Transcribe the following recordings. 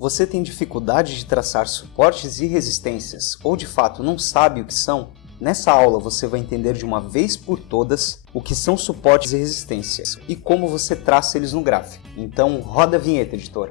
Você tem dificuldade de traçar suportes e resistências, ou de fato não sabe o que são? Nessa aula você vai entender de uma vez por todas o que são suportes e resistências e como você traça eles no gráfico. Então roda a vinheta, editor.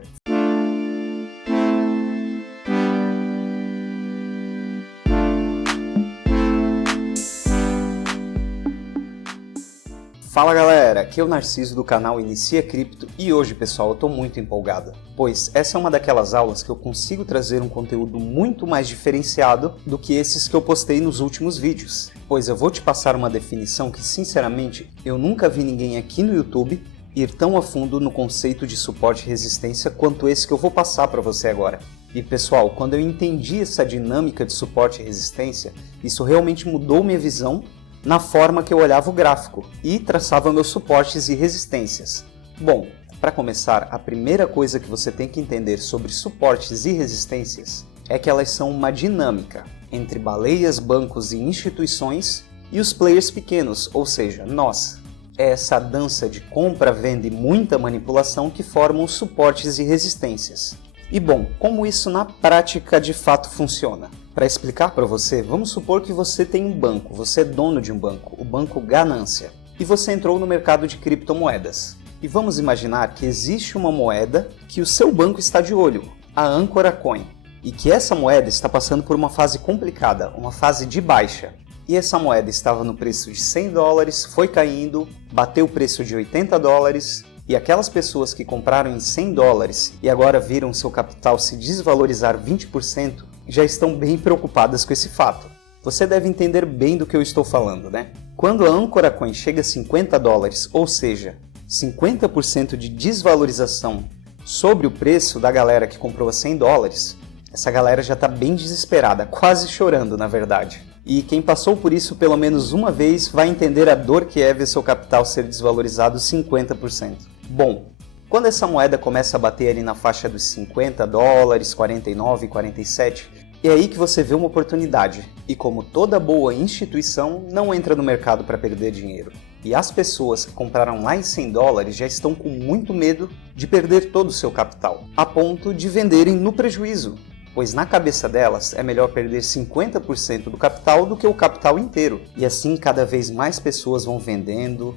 Fala galera, aqui é o Narciso do canal Inicia Cripto e hoje pessoal eu estou muito empolgado, pois essa é uma daquelas aulas que eu consigo trazer um conteúdo muito mais diferenciado do que esses que eu postei nos últimos vídeos, pois eu vou te passar uma definição que sinceramente eu nunca vi ninguém aqui no YouTube ir tão a fundo no conceito de suporte e resistência quanto esse que eu vou passar para você agora. E pessoal, quando eu entendi essa dinâmica de suporte e resistência, isso realmente mudou minha visão na forma que eu olhava o gráfico e traçava meus suportes e resistências. Bom, para começar, a primeira coisa que você tem que entender sobre suportes e resistências é que elas são uma dinâmica entre baleias, bancos e instituições e os players pequenos, ou seja, nós. É essa dança de compra, venda e muita manipulação que formam os suportes e resistências. E bom, como isso na prática de fato funciona? Para explicar para você, vamos supor que você tem um banco, você é dono de um banco, o Banco Ganância, e você entrou no mercado de criptomoedas. E vamos imaginar que existe uma moeda que o seu banco está de olho, a Ancora Coin, e que essa moeda está passando por uma fase complicada, uma fase de baixa. E essa moeda estava no preço de 100 dólares, foi caindo, bateu o preço de 80 dólares, e aquelas pessoas que compraram em 100 dólares e agora viram seu capital se desvalorizar 20%, já estão bem preocupadas com esse fato. Você deve entender bem do que eu estou falando, né? Quando a Ancora Coin chega a 50 dólares, ou seja, 50% de desvalorização sobre o preço da galera que comprou a 100 dólares, essa galera já está bem desesperada, quase chorando na verdade. E quem passou por isso pelo menos uma vez vai entender a dor que é ver seu capital ser desvalorizado 50%. Bom, quando essa moeda começa a bater ali na faixa dos 50 dólares, 49, 47, é aí que você vê uma oportunidade. E como toda boa instituição, não entra no mercado para perder dinheiro. E as pessoas que compraram lá em 100 dólares já estão com muito medo de perder todo o seu capital, a ponto de venderem no prejuízo. Pois na cabeça delas é melhor perder 50% do capital do que o capital inteiro. E assim cada vez mais pessoas vão vendendo,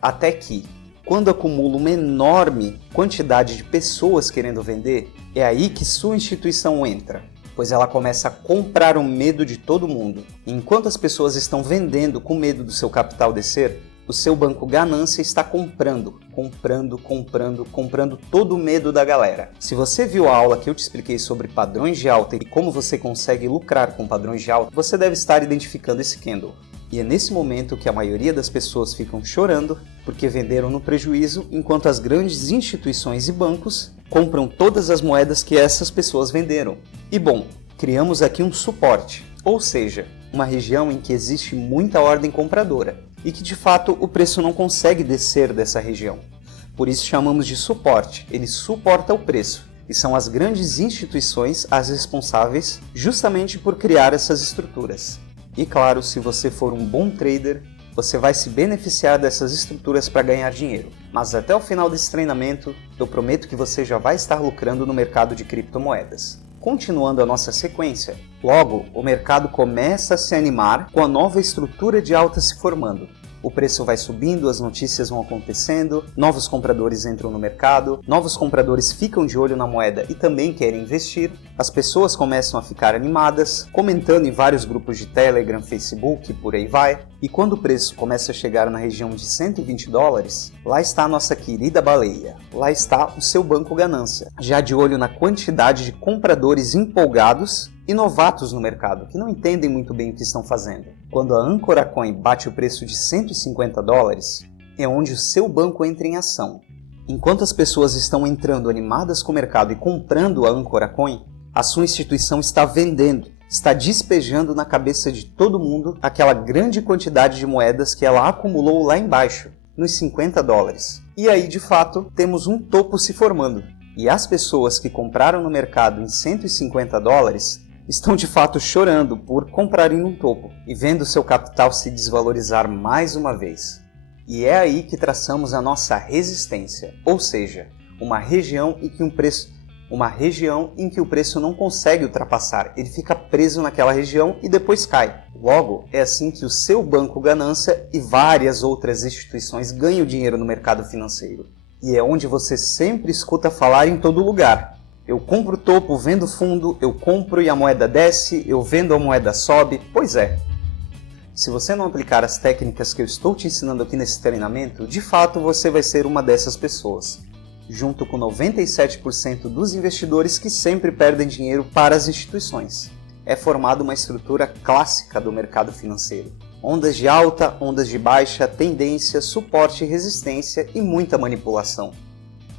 até que, quando acumula uma enorme quantidade de pessoas querendo vender, é aí que sua instituição entra, pois ela começa a comprar o medo de todo mundo. E enquanto as pessoas estão vendendo com medo do seu capital descer, o seu banco Ganância está comprando todo o medo da galera. Se você viu a aula que eu te expliquei sobre padrões de alta e como você consegue lucrar com padrões de alta, você deve estar identificando esse candle. E é nesse momento que a maioria das pessoas ficam chorando porque venderam no prejuízo, enquanto as grandes instituições e bancos compram todas as moedas que essas pessoas venderam. E bom, criamos aqui um suporte, ou seja, uma região em que existe muita ordem compradora e que de fato o preço não consegue descer dessa região. Por isso chamamos de suporte, ele suporta o preço. E são as grandes instituições as responsáveis justamente por criar essas estruturas. E claro, se você for um bom trader, você vai se beneficiar dessas estruturas para ganhar dinheiro. Mas até o final desse treinamento, eu prometo que você já vai estar lucrando no mercado de criptomoedas. Continuando a nossa sequência, logo o mercado começa a se animar com a nova estrutura de alta se formando. O preço vai subindo, as notícias vão acontecendo, novos compradores entram no mercado, novos compradores ficam de olho na moeda e também querem investir, as pessoas começam a ficar animadas, comentando em vários grupos de Telegram, Facebook e por aí vai, e quando o preço começa a chegar na região de 120 dólares, lá está a nossa querida baleia, lá está o seu banco Ganância, já de olho na quantidade de compradores empolgados e novatos no mercado, que não entendem muito bem o que estão fazendo. Quando a Ancora Coin bate o preço de 150 dólares, é onde o seu banco entra em ação. Enquanto as pessoas estão entrando animadas com o mercado e comprando a Ancora Coin, a sua instituição está vendendo, está despejando na cabeça de todo mundo aquela grande quantidade de moedas que ela acumulou lá embaixo, nos 50 dólares. E aí, de fato, temos um topo se formando. E as pessoas que compraram no mercado em 150 dólares estão de fato chorando por comprarem no topo e vendo seu capital se desvalorizar mais uma vez. E é aí que traçamos a nossa resistência, ou seja, uma região em que o preço não consegue ultrapassar, ele fica preso naquela região e depois cai. Logo, é assim que o seu banco Ganância e várias outras instituições ganham dinheiro no mercado financeiro. E é onde você sempre escuta falar em todo lugar. Eu compro topo, vendo fundo, eu compro e a moeda desce, eu vendo a moeda sobe. Pois é. Se você não aplicar as técnicas que eu estou te ensinando aqui nesse treinamento, de fato você vai ser uma dessas pessoas, junto com 97% dos investidores que sempre perdem dinheiro para as instituições. É formada uma estrutura clássica do mercado financeiro. Ondas de alta, ondas de baixa, tendência, suporte e resistência e muita manipulação.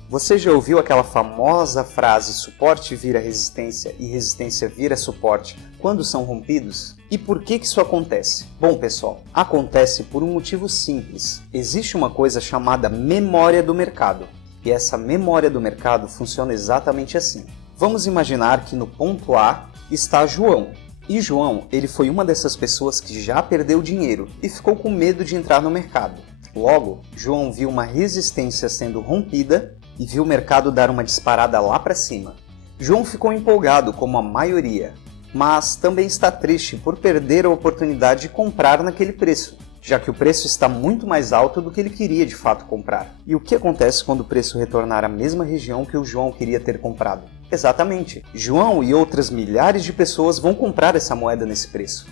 Você já ouviu aquela famosa frase suporte vira resistência e resistência vira suporte quando são rompidos? E por que isso acontece? Bom, pessoal, acontece por um motivo simples. Existe uma coisa chamada memória do mercado. E essa memória do mercado funciona exatamente assim. Vamos imaginar que no ponto A está João. E João, ele foi uma dessas pessoas que já perdeu dinheiro e ficou com medo de entrar no mercado. Logo, João viu uma resistência sendo rompida e viu o mercado dar uma disparada lá para cima. João ficou empolgado, como a maioria, mas também está triste por perder a oportunidade de comprar naquele preço, já que o preço está muito mais alto do que ele queria de fato comprar. E o que acontece quando o preço retornar à mesma região que o João queria ter comprado? Exatamente, João e outras milhares de pessoas vão comprar essa moeda nesse preço.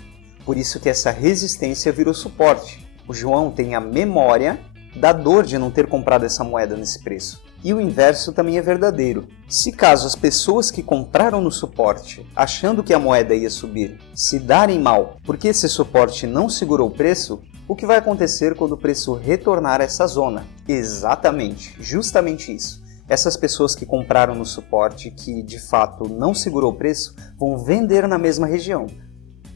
Por isso que essa resistência virou suporte. O João tem a memória da dor de não ter comprado essa moeda nesse preço. E o inverso também é verdadeiro. Se caso as pessoas que compraram no suporte, achando que a moeda ia subir, se darem mal porque esse suporte não segurou o preço, o que vai acontecer quando o preço retornar a essa zona? Exatamente, justamente isso. Essas pessoas que compraram no suporte, que de fato não segurou o preço, vão vender na mesma região,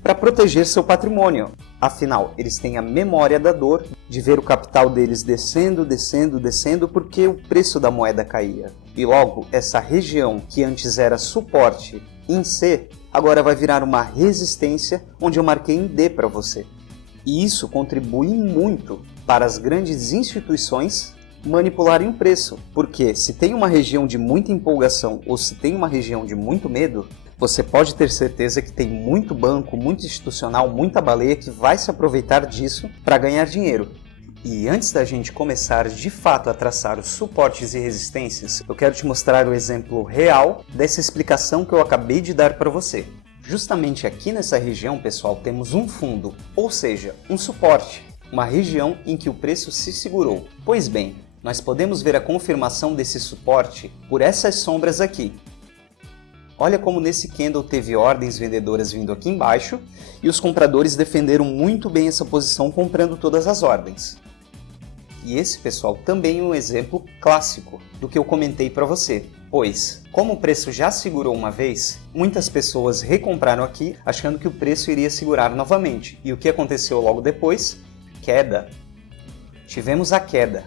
para proteger seu patrimônio. Afinal, eles têm a memória da dor de ver o capital deles descendo, descendo, descendo porque o preço da moeda caía. E logo, essa região que antes era suporte em C, agora vai virar uma resistência onde eu marquei em D para você. E isso contribui muito para as grandes instituições manipularem o preço, porque se tem uma região de muita empolgação ou se tem uma região de muito medo, você pode ter certeza que tem muito banco, muito institucional, muita baleia que vai se aproveitar disso para ganhar dinheiro. E antes da gente começar de fato a traçar os suportes e resistências, eu quero te mostrar o exemplo real dessa explicação que eu acabei de dar para você. Justamente aqui nessa região, pessoal, temos um fundo, ou seja, um suporte, uma região em que o preço se segurou. Pois bem, nós podemos ver a confirmação desse suporte por essas sombras aqui. Olha como nesse candle teve ordens vendedoras vindo aqui embaixo e os compradores defenderam muito bem essa posição comprando todas as ordens. E esse, pessoal, também é um exemplo clássico do que eu comentei para você, pois, como o preço já segurou uma vez, muitas pessoas recompraram aqui achando que o preço iria segurar novamente. E o que aconteceu logo depois? Queda. Tivemos a queda,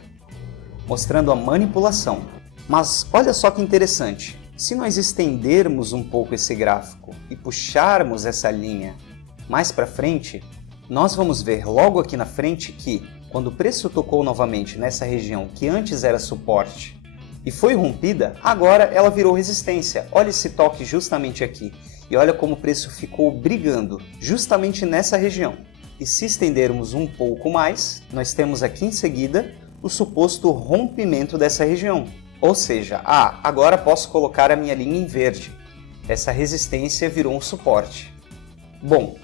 mostrando a manipulação. Mas olha só que interessante. Se nós estendermos um pouco esse gráfico e puxarmos essa linha mais para frente, nós vamos ver logo aqui na frente que, quando o preço tocou novamente nessa região que antes era suporte e foi rompida, agora ela virou resistência. Olha esse toque justamente aqui e olha como o preço ficou brigando justamente nessa região. E se estendermos um pouco mais, nós temos aqui em seguida o suposto rompimento dessa região. Ou seja, agora posso colocar a minha linha em verde. Essa resistência virou um suporte. Bom,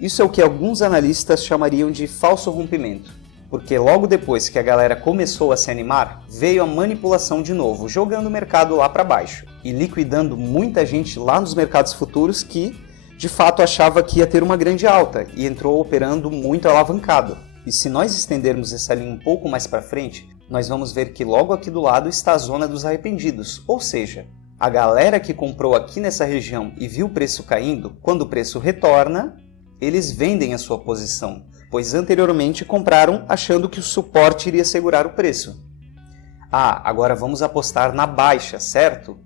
isso é o que alguns analistas chamariam de falso rompimento, porque logo depois que a galera começou a se animar, veio a manipulação de novo, jogando o mercado lá para baixo e liquidando muita gente lá nos mercados futuros que, de fato, achava que ia ter uma grande alta e entrou operando muito alavancado. E se nós estendermos essa linha um pouco mais para frente, nós vamos ver que logo aqui do lado está a zona dos arrependidos, ou seja, a galera que comprou aqui nessa região e viu o preço caindo, quando o preço retorna, eles vendem a sua posição, pois anteriormente compraram achando que o suporte iria segurar o preço. Agora vamos apostar na baixa, certo?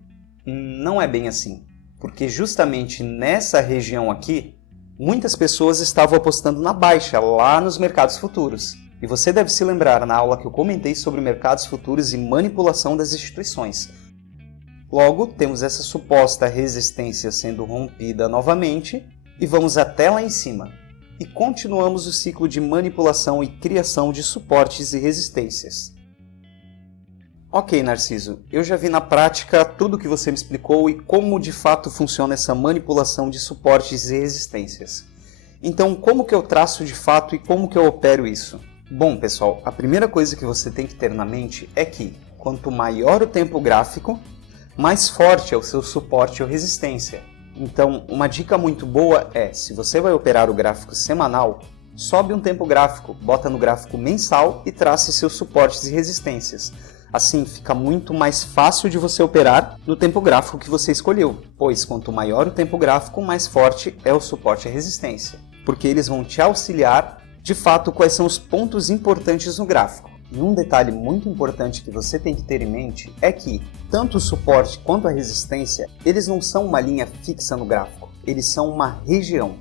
Não é bem assim, porque justamente nessa região aqui, muitas pessoas estavam apostando na baixa, lá nos mercados futuros. E você deve se lembrar na aula que eu comentei sobre mercados futuros e manipulação das instituições. Logo, temos essa suposta resistência sendo rompida novamente e vamos até lá em cima. E continuamos o ciclo de manipulação e criação de suportes e resistências. Ok, Narciso, eu já vi na prática tudo o que você me explicou e como de fato funciona essa manipulação de suportes e resistências. Então, como que eu traço de fato e como que eu opero isso? Bom, pessoal, a primeira coisa que você tem que ter na mente é que, quanto maior o tempo gráfico, mais forte é o seu suporte ou resistência. Então, uma dica muito boa é, se você vai operar o gráfico semanal, sobe um tempo gráfico, bota no gráfico mensal e trace seus suportes e resistências. Assim, fica muito mais fácil de você operar no tempo gráfico que você escolheu, pois quanto maior o tempo gráfico, mais forte é o suporte e a resistência, porque eles vão te auxiliar, de fato, quais são os pontos importantes no gráfico. E um detalhe muito importante que você tem que ter em mente é que, tanto o suporte quanto a resistência, eles não são uma linha fixa no gráfico, eles são uma região.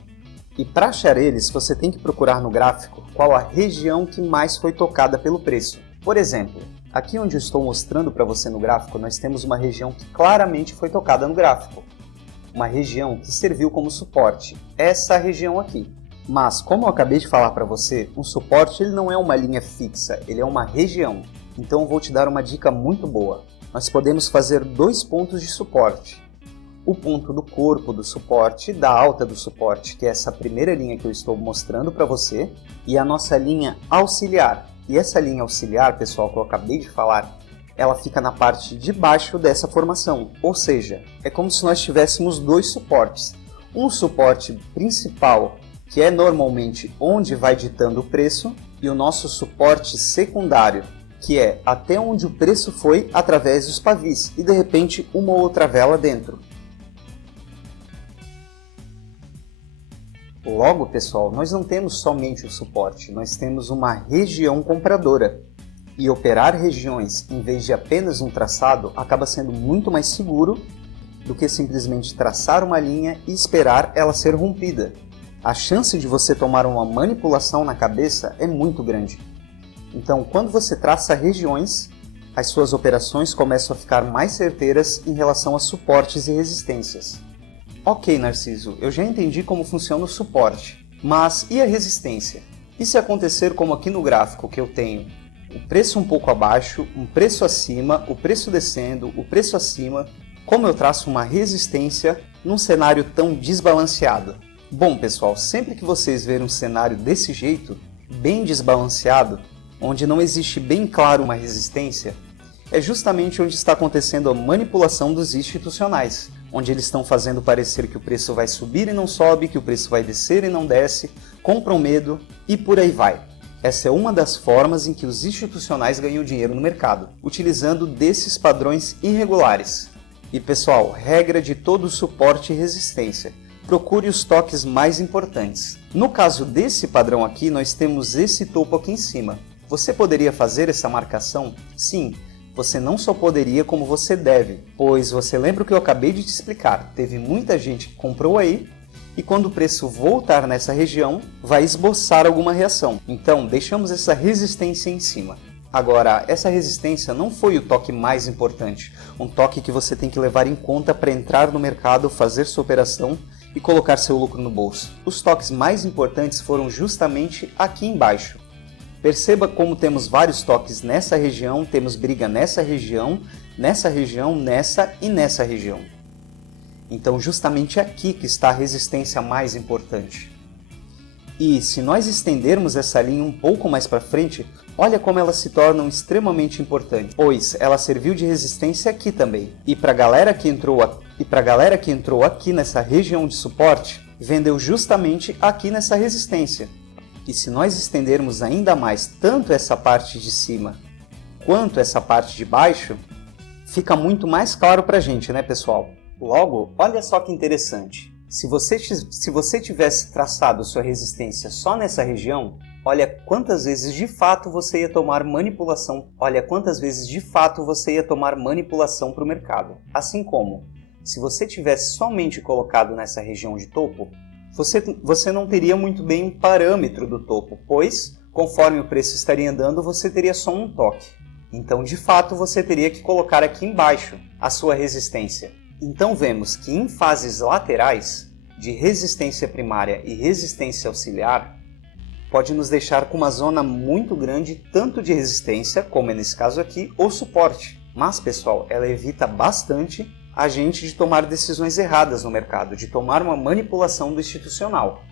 E para achar eles, você tem que procurar no gráfico qual a região que mais foi tocada pelo preço. Por exemplo, aqui onde eu estou mostrando para você no gráfico, nós temos uma região que claramente foi tocada no gráfico. Uma região que serviu como suporte, essa região aqui. Mas, como eu acabei de falar para você, um suporte ele não é uma linha fixa, ele é uma região. Então eu vou te dar uma dica muito boa. Nós podemos fazer dois pontos de suporte. O ponto do corpo do suporte, da alta do suporte, que é essa primeira linha que eu estou mostrando para você, e a nossa linha auxiliar. E essa linha auxiliar, pessoal, que eu acabei de falar, ela fica na parte de baixo dessa formação. Ou seja, é como se nós tivéssemos dois suportes. Um suporte principal, que é normalmente onde vai ditando o preço, e o nosso suporte secundário, que é até onde o preço foi através dos pavis, e de repente uma ou outra vela dentro. Logo, pessoal, nós não temos somente o suporte, nós temos uma região compradora. E operar regiões em vez de apenas um traçado acaba sendo muito mais seguro do que simplesmente traçar uma linha e esperar ela ser rompida. A chance de você tomar uma manipulação na cabeça é muito grande. Então, quando você traça regiões, as suas operações começam a ficar mais certeiras em relação a suportes e resistências. Ok, Narciso, eu já entendi como funciona o suporte, mas e a resistência? E se acontecer como aqui no gráfico que eu tenho o preço um pouco abaixo, um preço acima, o preço descendo, o preço acima, como eu traço uma resistência num cenário tão desbalanceado? Bom, pessoal, sempre que vocês verem um cenário desse jeito, bem desbalanceado, onde não existe bem claro uma resistência, é justamente onde está acontecendo a manipulação dos institucionais, onde eles estão fazendo parecer que o preço vai subir e não sobe, que o preço vai descer e não desce, compram medo e por aí vai. Essa é uma das formas em que os institucionais ganham dinheiro no mercado, utilizando desses padrões irregulares. E pessoal, regra de todo suporte e resistência. Procure os toques mais importantes. No caso desse padrão aqui, nós temos esse topo aqui em cima. Você poderia fazer essa marcação? Sim, você não só poderia, como você deve, pois você lembra o que eu acabei de te explicar. Teve muita gente que comprou aí, e quando o preço voltar nessa região, vai esboçar alguma reação. Então, deixamos essa resistência em cima. Agora, essa resistência não foi o toque mais importante, um toque que você tem que levar em conta para entrar no mercado, fazer sua operação e colocar seu lucro no bolso. Os toques mais importantes foram justamente aqui embaixo. Perceba como temos vários toques nessa região, temos briga nessa região, nessa e nessa região. Então, justamente aqui que está a resistência mais importante. E se nós estendermos essa linha um pouco mais para frente, olha como elas se tornam extremamente importantes, pois ela serviu de resistência aqui também. E para a galera que entrou aqui nessa região de suporte, vendeu justamente aqui nessa resistência. E se nós estendermos ainda mais tanto essa parte de cima quanto essa parte de baixo, fica muito mais claro para a gente, né, pessoal? Logo, olha só que interessante. Se você tivesse traçado sua resistência só nessa região, olha quantas vezes de fato você ia tomar manipulação. Olha quantas vezes de fato você ia tomar manipulação para o mercado. Assim como, se você tivesse somente colocado nessa região de topo, você não teria muito bem um parâmetro do topo, pois, conforme o preço estaria andando, você teria só um toque. Então, de fato, você teria que colocar aqui embaixo a sua resistência. Então, vemos que em fases laterais, de resistência primária e resistência auxiliar, pode nos deixar com uma zona muito grande, tanto de resistência, como é nesse caso aqui, ou suporte. Mas, pessoal, ela evita bastante a gente de tomar decisões erradas no mercado, de tomar uma manipulação do institucional.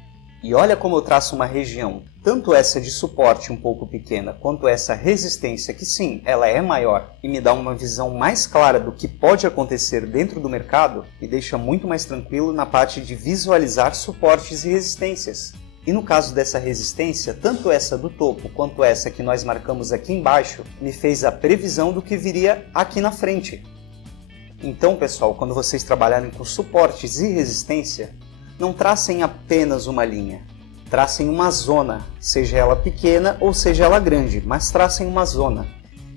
E olha como eu traço uma região, tanto essa de suporte um pouco pequena, quanto essa resistência, que sim, ela é maior e me dá uma visão mais clara do que pode acontecer dentro do mercado, me deixa muito mais tranquilo na parte de visualizar suportes e resistências. E no caso dessa resistência, tanto essa do topo quanto essa que nós marcamos aqui embaixo, me fez a previsão do que viria aqui na frente. Então, pessoal, quando vocês trabalharem com suportes e resistência, não tracem apenas uma linha, tracem uma zona, seja ela pequena ou seja ela grande, mas tracem uma zona.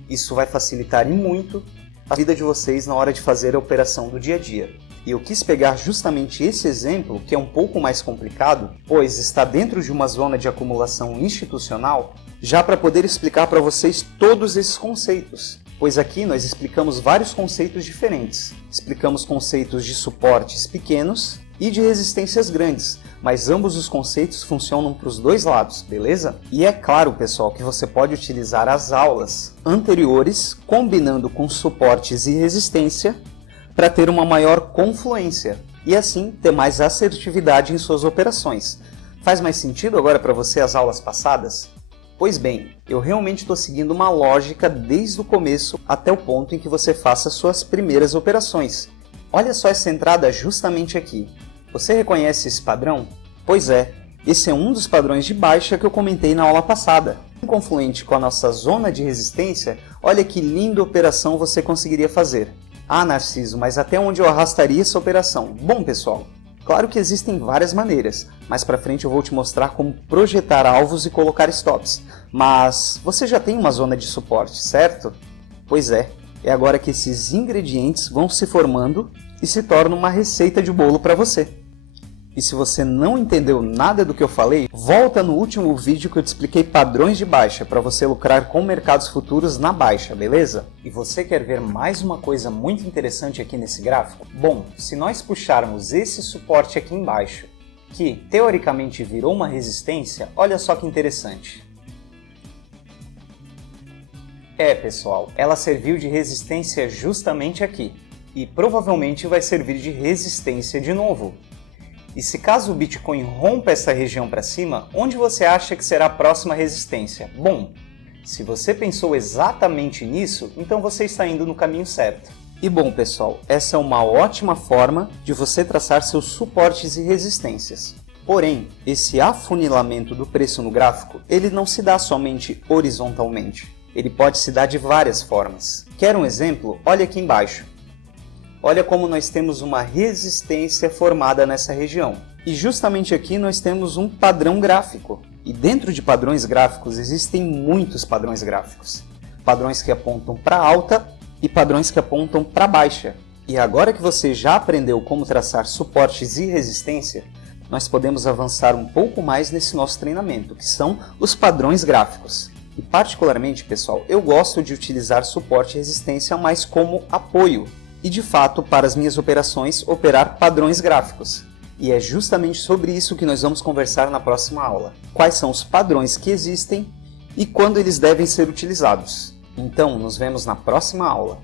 Isso vai facilitar e muito a vida de vocês na hora de fazer a operação do dia a dia. E eu quis pegar justamente esse exemplo, que é um pouco mais complicado, pois está dentro de uma zona de acumulação institucional, já para poder explicar para vocês todos esses conceitos. Pois aqui nós explicamos vários conceitos diferentes. Explicamos conceitos de suportes pequenos e de resistências grandes, mas ambos os conceitos funcionam para os dois lados, beleza? E é claro, pessoal, que você pode utilizar as aulas anteriores combinando com suportes e resistência para ter uma maior confluência e assim ter mais assertividade em suas operações. Faz mais sentido agora para você as aulas passadas? Pois bem, eu realmente estou seguindo uma lógica desde o começo até o ponto em que você faça suas primeiras operações. Olha só essa entrada justamente aqui. Você reconhece esse padrão? Pois é, esse é um dos padrões de baixa que eu comentei na aula passada. Confluente com a nossa zona de resistência, olha que linda operação você conseguiria fazer. Ah, Narciso, mas até onde eu arrastaria essa operação? Bom, pessoal, claro que existem várias maneiras, mais pra frente eu vou te mostrar como projetar alvos e colocar stops. Mas você já tem uma zona de suporte, certo? Pois é agora que esses ingredientes vão se formando e se tornam uma receita de bolo para você. E se você não entendeu nada do que eu falei, volta no último vídeo que eu te expliquei padrões de baixa para você lucrar com mercados futuros na baixa, beleza? E você quer ver mais uma coisa muito interessante aqui nesse gráfico? Bom, se nós puxarmos esse suporte aqui embaixo, que teoricamente virou uma resistência, olha só que interessante. Pessoal, ela serviu de resistência justamente aqui. E provavelmente vai servir de resistência de novo. E se caso o Bitcoin rompa essa região para cima, onde você acha que será a próxima resistência? Bom, se você pensou exatamente nisso, então você está indo no caminho certo. E bom, pessoal, essa é uma ótima forma de você traçar seus suportes e resistências. Porém, esse afunilamento do preço no gráfico, ele não se dá somente horizontalmente. Ele pode se dar de várias formas. Quer um exemplo? Olha aqui embaixo. Olha como nós temos uma resistência formada nessa região. E justamente aqui nós temos um padrão gráfico. E dentro de padrões gráficos existem muitos padrões gráficos. Padrões que apontam para alta e padrões que apontam para baixa. E agora que você já aprendeu como traçar suportes e resistência, nós podemos avançar um pouco mais nesse nosso treinamento, que são os padrões gráficos. E particularmente, pessoal, eu gosto de utilizar suporte e resistência mais como apoio. E de fato, para as minhas operações, operar padrões gráficos. E é justamente sobre isso que nós vamos conversar na próxima aula. Quais são os padrões que existem e quando eles devem ser utilizados. Então, nos vemos na próxima aula.